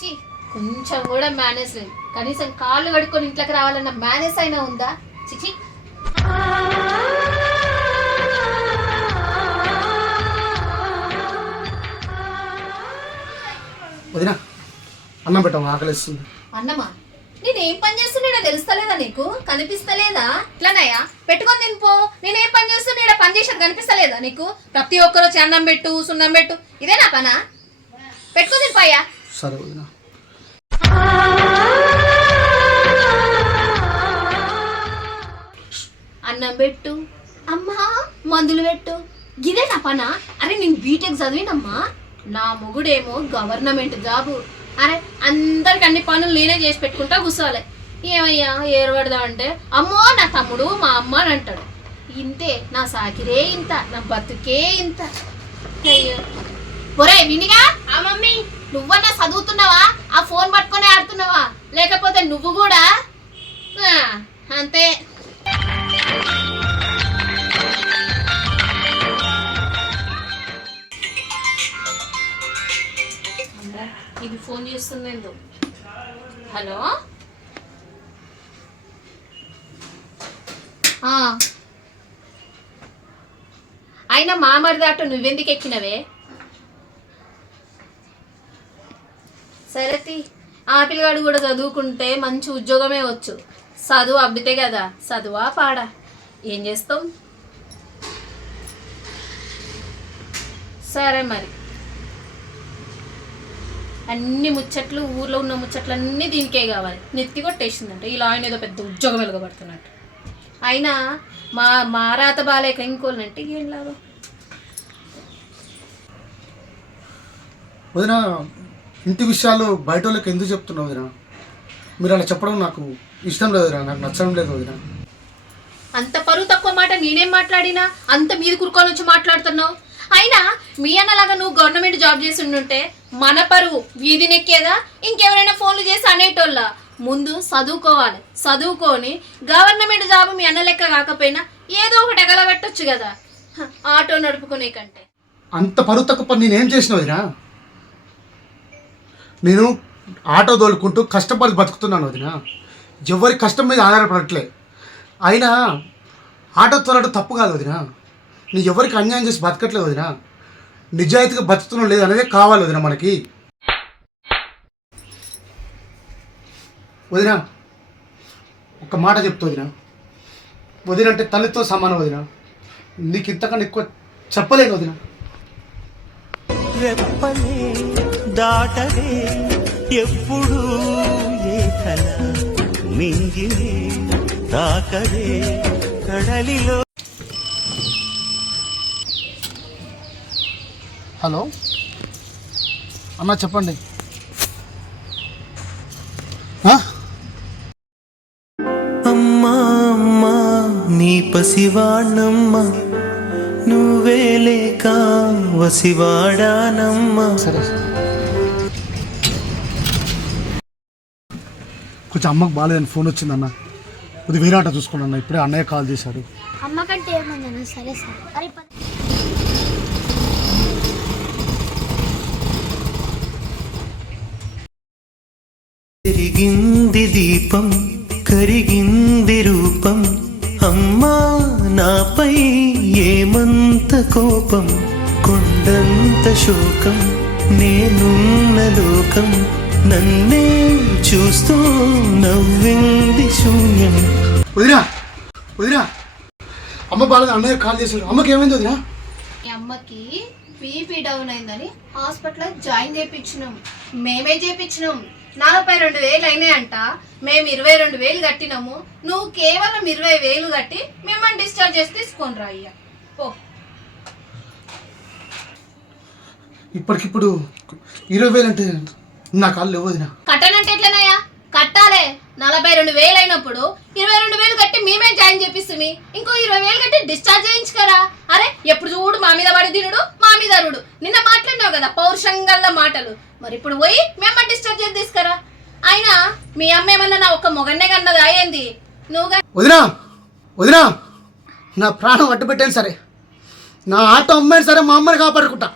చిచ్చి కొంచెం కూడా మేనేజ్ లేదు. కనీసం కాళ్ళు కడుక్కొని ఇంట్లోకి రావాలన్న మేనేజ్ అయినా ఉందా? చిచి. వదినా అన్నం పెట్టాం ఆకలిస్తుంది. అన్నమా? నేను ఏం పని చేస్తున్నాడో తెలుస్తలేదా నీకు? కనిపిస్తలేదా? ఇట్లానయ్యా? పెట్టుకొని తినిపో నేను ఏం పని చేస్తున్నాడో పని చేసేది కనిపిస్తలేదా నీకు? ప్రతి ఒక్కరు అన్నం పెట్టు సున్నం పెట్టు. ఇదే నా పనా? పెట్టుకొని తినిపోయా సరే వదినా. అన్నం పెట్టు. అమ్మా మందులు పెట్టు. ఇదే నా పనా? అరే నేను బీటెక్ చదివినమ్మా. నా మొగుడేమో గవర్నమెంట్ జాబు. అరే అందరికి అన్ని పనులు నేనే చేసి పెట్టుకుంటా కూర్చోవాలి. ఏమయ్యా ఏరవడదా అంటే అమ్మో నా తమ్ముడు మా అమ్మ అని అంటాడు. ఇంతే నా సాకిరే ఇంత నా బతుకే ఇంత. అయ్యో. ఒరే వినిగా? ఆ మమ్మీ. నువ్వన్నా చదువుతున్నావా? ఆ ఫోన్ పట్టుకొని ఆడుతున్నావా? లేకపోతే నువ్వు కూడా? అంతే. ఇది ఫోన్ చేస్తుంది హలో? ఆ. అయినా మామరి దాటు నువ్వెందుకు ఎక్కినవే? సరే తీ. ఆ కూడా చదువుకుంటే మంచి ఉద్యోగమే వచ్చు. చదువు అబ్బితే కదా చదువా పాడా? ఏం చేస్తాం? సరే మరి. అన్ని ముచ్చట్లు ఊర్లో ఉన్న ముచ్చట్లు అన్నీ దీనికే కావాలి. నెత్తి కొట్టేసిందంట. ఇలా ఆయన ఏదో పెద్ద ఉద్యోగం వెలగబడుతున్నట్టు. అయినా మా మా రాత బాలేక ఇంకోళ్ళంటే ఏం లాభం? వదిన ఇంటి విషయాలు బయట వాళ్ళకి ఎందుకు చెప్తున్నావు వదిన? మీరు అలా చెప్పడం నాకు ఇష్టం లేదు వదిన నాకు నచ్చడం లేదు వదిన. అంత పరువు తక్కువ మాట నేనేం మాట్లాడినా అంత మీది కురుకొని వచ్చి మాట్లాడుతున్నావు? అయినా మీ అన్నలాగా నువ్వు గవర్నమెంట్ జాబ్ చేసి ఉండుంటే మన పరువు వీధి నెక్కేదా? ఇంకెవరైనా ఫోన్లు చేసి అనేటోళ్ళ? ముందు చదువుకోవాలి. చదువుకొని గవర్నమెంట్ జాబ్ మీ అన్న లెక్క కాకపోయినా ఏదో ఒకటి ఎగలబెట్టొచ్చు కదా. ఆటో నడుపుకునే కంటే. అంత పరువు తక్కువ నేనేం చేసిన వదిన? నేను ఆటో తోలుకుంటూ కష్టపడి బతుకుతున్నాను వదిన. ఎవరి కష్టం మీద ఆధారపడట్లే. అయినా ఆటో తోలడం తప్పు కాదు వదిన. నీ ఎవరికి అన్యాయం చేసి బతకట్లేదు వదిన. నిజాయితీగా బతుకుతున్నాం లేదు అనేది కావాలి వదిన మనకి. వదిన ఒక మాట చెప్తా వదిన. వదిన అంటే తల్లితో సమానం వదిన. నీకు ఇంతకన్నా ఎక్కువ చెప్పలేను వదిన. చెప్పలే దాటలే ఎప్పుడు ఏ కల మింగిలే తాకలే కడలిలో. హలో? అన్న చెప్పండి? అమ్మా అమ్మా నీ పసివాణమ్మ నువ్వే లేక వసివాడానమ్మా. సరే. కొంచెం అమ్మకు బాగాలేదని ఫోన్ వచ్చిందన్న. కొద్ది వేరే ఆట చూసుకోండి అన్న ఇప్పుడే అన్నయ్య కాల్ చేశాడు. అమ్మ కంటే ఏమన్నా సరే సరే. అరే పద. పెరిగింది దీపం కరిగింది రూపం. అమ్మా నాపై ఏమంత కోపం? కొండంత శోకం నేనున్న లోకం. నన్నే చూస్తూ నవ్వింది శూన్యం. వదినా వదినా. అమ్మ బాగాలేదు అన్నయ్య కాల్ చేశాడు అమ్మకి ఏమైంది వదినా? మీ అమ్మకి బీపీ డౌన్ అయిందని హాస్పిటల్లో జాయిన్ చేయించినాం. మేమే చేయించినాం. నలభై రెండు వేలు అయినాయంట. మేము ఇరవై రెండు వేలు కట్టినాము. నువ్వు కేవలం ఇరవై వేలు కట్టి మిమ్మల్ని డిశ్చార్జ్ చేసి తీసుకొని రా అయ్యా. ఓ ఇప్పటికిప్పుడు ఇరవై వేలు అంటే నా కాళ్ళు లేవు వదినా. కట్టనంటే ఎట్లనయ్యా? కట్టాలే. నలభై రెండు వేలు అయినప్పుడు ఇరవై రెండు వేలు కట్టి మేమే జాయిన్ చేపిస్తుంది ఇంకో ఇరవై వేలు కట్టి డిశ్చార్జ్ చేయించుకరా? అరే ఎప్పుడు చూడు మా మీద పడి తినుడు మా మీద అరుడు. నిన్న మాట్లాడినావు కదా పౌరుషంగల్ల మాటలు. మరి ఇప్పుడు పోయి మేము డిశ్చార్జ్ చేసి తీసుకురా. అయినా మీ అమ్మ ఏమన్నా నా ఒక్క మొగన్నే కన్నది అయ్యింది నువ్వు వదినా వదినా నా ప్రాణం అడ్డు పెట్టాను సరే. నా ఆటో అమ్మాయిని సరే మా అమ్మని కాపాడుకుంటా.